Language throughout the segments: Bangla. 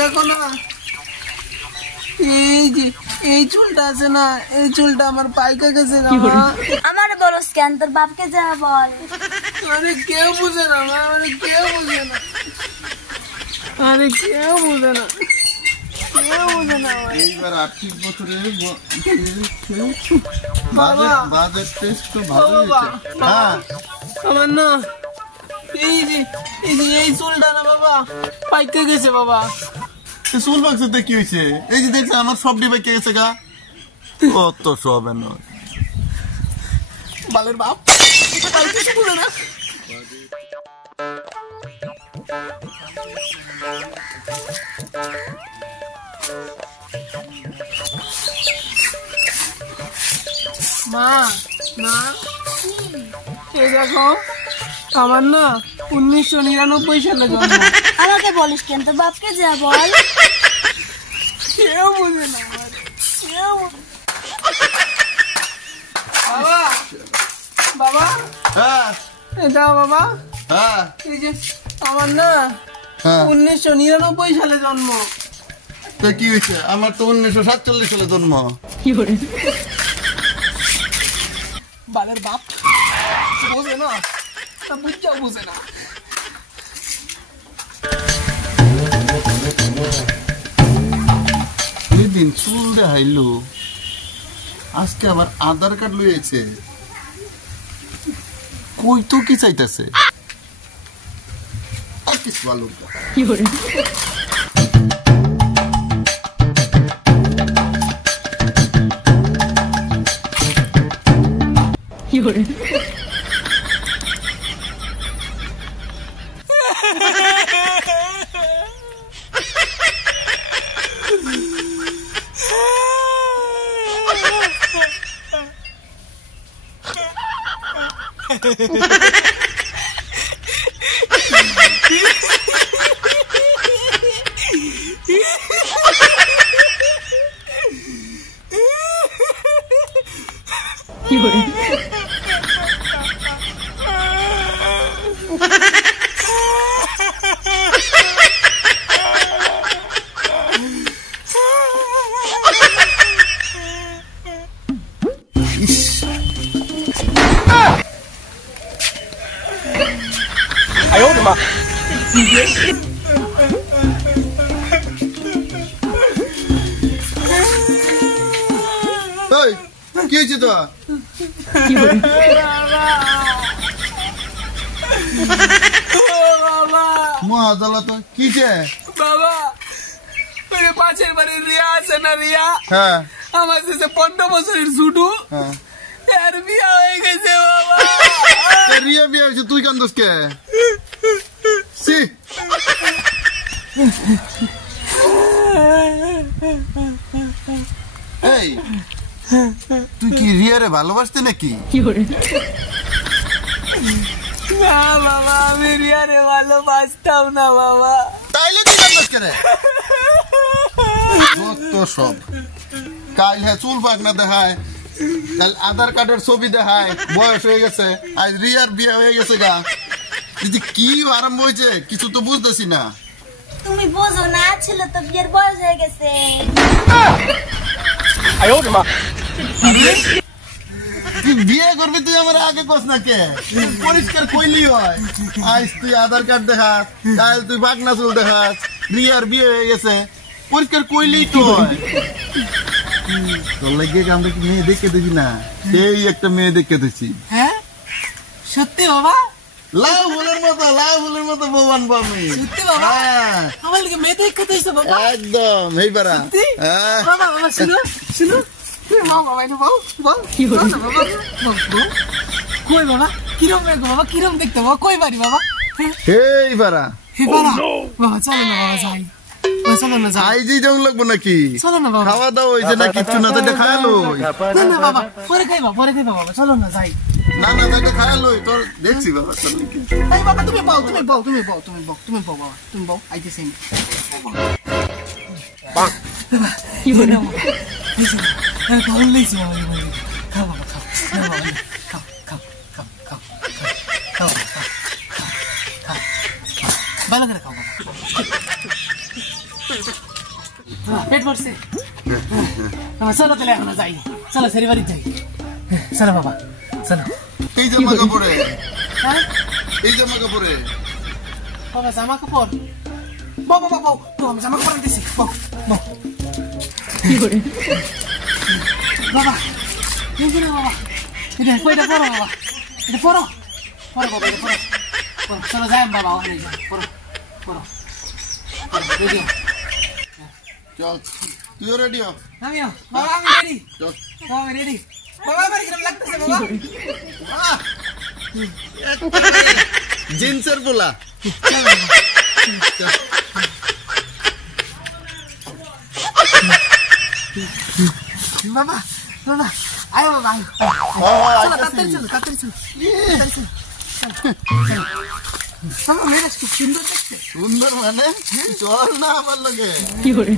দেখো না, এই যে এই চুলটা আছে না, এই চুলটা আমার পাইকে গেছে না মা। আমার বড় স্ক্যান, তোর বাপকে যা বল। আরে কেউ বুঝে না মা, আরে কেউ বুঝে না, আরে কেউ বুঝে না, কেউ বুঝে না। এইবার আর্থিক বছরে বাজেট টেস্ট তো ভালো হয়েছে। হ্যাঁ আমার না এই যে এই চুলটা না বাবা পাইকে গেছে বাবা। চুল বাক্সতে কি হয়েছে? এই যে দেখছে আমার সব ডিবে কে গেছে গা, কত সব বালের বাপ কিছু বুঝে না। মা মা এই দেখো আমার না 1999 সালে জন্ম। আমাকে বলিস কেন, তোর বাপকে যা বল। কেউ বুঝে না আমার, কেউ বাবা বাবা হ্যাঁ এটা বাবা হ্যাঁ এই যে আমার না 1999 সালে জন্ম। তো কি হয়েছে? আমার তো 1947 সালে জন্ম। বালের বাপ বোঝে না, বুঝাও বুঝে না। দিন চুল দেখাইলো, আজকে আবার আধার কার্ড লইয়েছে। কই তো কি চাইতেছে? আর কিছু ভালো কি হয়েছে? তো মহাদালা তো কিছে বাবা, ওই পাশের বাড়ির রিয়া আছে না, রিয়া হ্যাঁ আমার কাছে 15 বছরের ছুটু, হ্যাঁ এর বিয়া হয়ে গেছে বাবা। রিয়া বিয়ে হয়েছে, তুই কান্দোস কে? এই তুই কি রিয়ারে ভালোবাসতে নাকি? না বাবা, আমি রিয়ারে ভালোবাসতাম না বাবা। তাইলে তুই কান্দোস কে রে? যত সব কাল হ্যাঁ চুল পাকনা দেখায়, কাল আধার কার্ডের ছবি দেখায়, বয়স হয়ে গেছে, আজ রিয়ার বিয়ে হয়ে গেছে গা। কি আরম্ভ হয়েছে কিছু তো বুঝতেছি না। তুমি বোঝো না, ছিল তো বিয়ের বয়স হয়ে গেছে। তুই বিয়ে করবি, তুই আমার আগে কস না কে? পরিষ্কার কইলি হয়। আজ তুই আধার কার্ড দেখাস, কাল তুই বাগনা চুল দেখাস, রিয়ার বিয়ে হয়ে গেছে, পরিষ্কার কইলেই তো হয়। তোর লাগে আমরা কি মেয়ে দেখে দিছি না? সেই একটা মেয়ে দেখে দিছি। হ্যাঁ সত্যি বাবা? লাউ ফুলের মতো ভগবান পাবি। সত্যি বাবা? আমার লাগে মেয়ে দেখে দিয়েছে বাবা? একদম এইবারা। বাবা বাবা শুনো শুনো, বাবা কই বাবা, কিরম বাবা, কিরম দেখতে বাবা, কই বাড়ি বাবা? এইবারা বাবা চলো না বাবা, যাই চলো না, যাই যে যাও লাগবো নাকি? চলো না বাবা, খাওয়া দাওয়া হয়েছে না? কিচ্ছু না, তো খায়ালো না বাবা, পরে খাইবা বাবা, চলো না যাই। না তাইটা খায়ালো তোর দেখছি বাবা। এই বাবা তুমি বল বাবা, তুমি বল আইতেছি কি হলো বাবা? খাও লইছি বাবা, খাও বাবা, খাও ভালো করে খাও বাবা। বাবা পেট ভরছে চলো তাহলে এখন যাই চলো সেরি বাড়ি যাই চলো বাবা চলো এই জামা কাপড়ে হ্যাঁ এই জামা কাপড়ে বাবা জামা কাপড় বাবা বাবা আমি জামা কাপড় দিছি বাবা কি করে বাবা এটা কইটা পড়ো বাবা এটা পড়ো বাবা এটা পড়ো চলো যাই বাবা ওখানে যাই পড়ো রেডি চল তুইও রেডি হ আমিও বাবা আমি রেডি চল বাবা আমি রেডি বাবা আমার কিরম লাগতেছে বাবা জিন্সের পোলা বাবা বাবা আয় বাবা চলো তাড়াতাড়ি চলো বাবা মেরে খুব সুন্দর দেখতে সুন্দর মানে চল না আমার লগে কি করে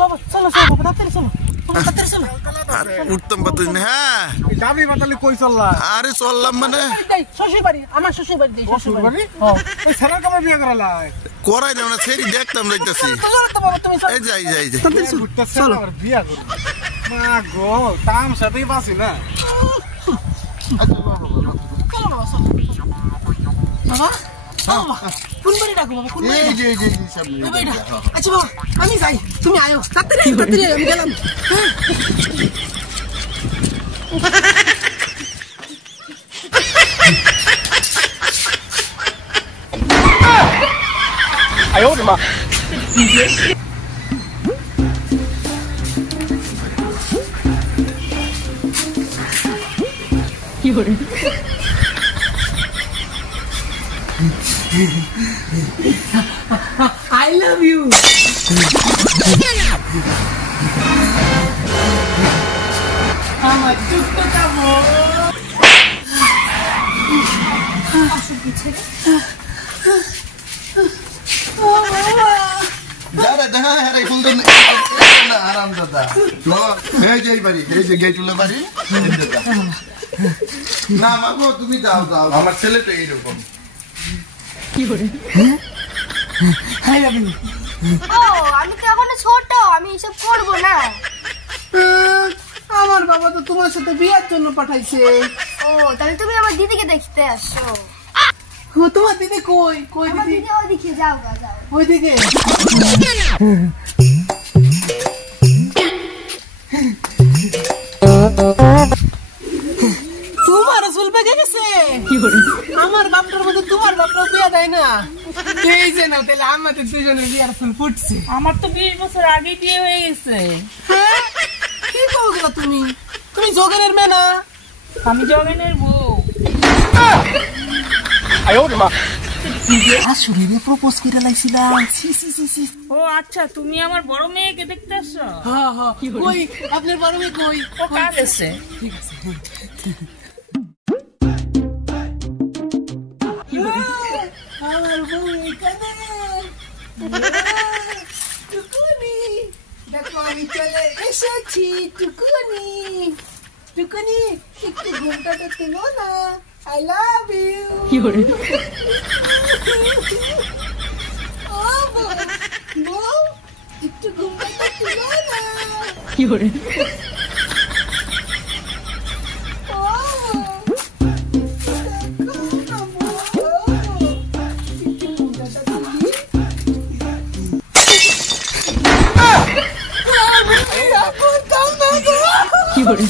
বাবা চলো বাবা তাড়াতাড়ি চলো উঠতাম পারতেছি না হ্যাঁ যাবি বাতালি কই চললা আরে চললাম মানে শ্বশুর বাড়ি আমার শ্বশুর বাড়ি দেই শ্বশুর বাড়ি ওই ছেলের কবে বিয়ে করালা করাই না ছেড়ি দেখতাম যাইতাছি বাবা তুমি এই যাই চলো আর বিয়ে করব মা গো তাম সাথেই বাসি না বাবা কোন বাড়ি ডাকো বাবা কোন বাড়ি এই যে সামনে আচ্ছা বাবা আমি যাই তুমি আয়ো তাড়াতাড়ি আমি গেলাম কি করে I love you. আমার টুকটো কামো যারা দেখা হারাই ফুলদন না আরাম দাদা এই যে বাড়ি এই যে গেটুলা বাড়ি না মাগো তুমি যাও আমার ছেলে তো এইরকম কি করে আমি তো এখনো ছোট আমি এসব করবো না আমার বাবা তো তোমার সাথে বিয়ের জন্য পাঠাইছে ও তাহলে তুমি আমার দিদিকে দেখতে আসছো তোমার দিদি কই আমার দিদি দিদি ওদিকে যাও ওইদিকে তোমার চুল পেকে গেছে আমার বাপটার মধ্যে তোমার বাপটা বিয়া দেয় না এই যে না তাহলে আমাদের দুজনের বিয়ার ফুল ফুটছে আমার তো 20 বছর আগে বিয়ে হয়ে গেছে হ্যাঁ কি বলছো তুমি যোগেনের মেয়ে না আমি জগনের বউ আসলে প্রপোজ করে লাইছিলাম ও আচ্ছা তুমি আমার বড় মেয়েকে দেখতে আসছো হ্যাঁ কই আপনার বড় মেয়ে কই ও কাজ আছে ঠিক আছে আমার বউ এখানে টুকুনি দেখো আমি চলে এসেছি টুকুনি একটু ঘুমটা তো তুলো না I love you কি করে বউ একটু ঘুমটা তো তুলো না কি করে কি করে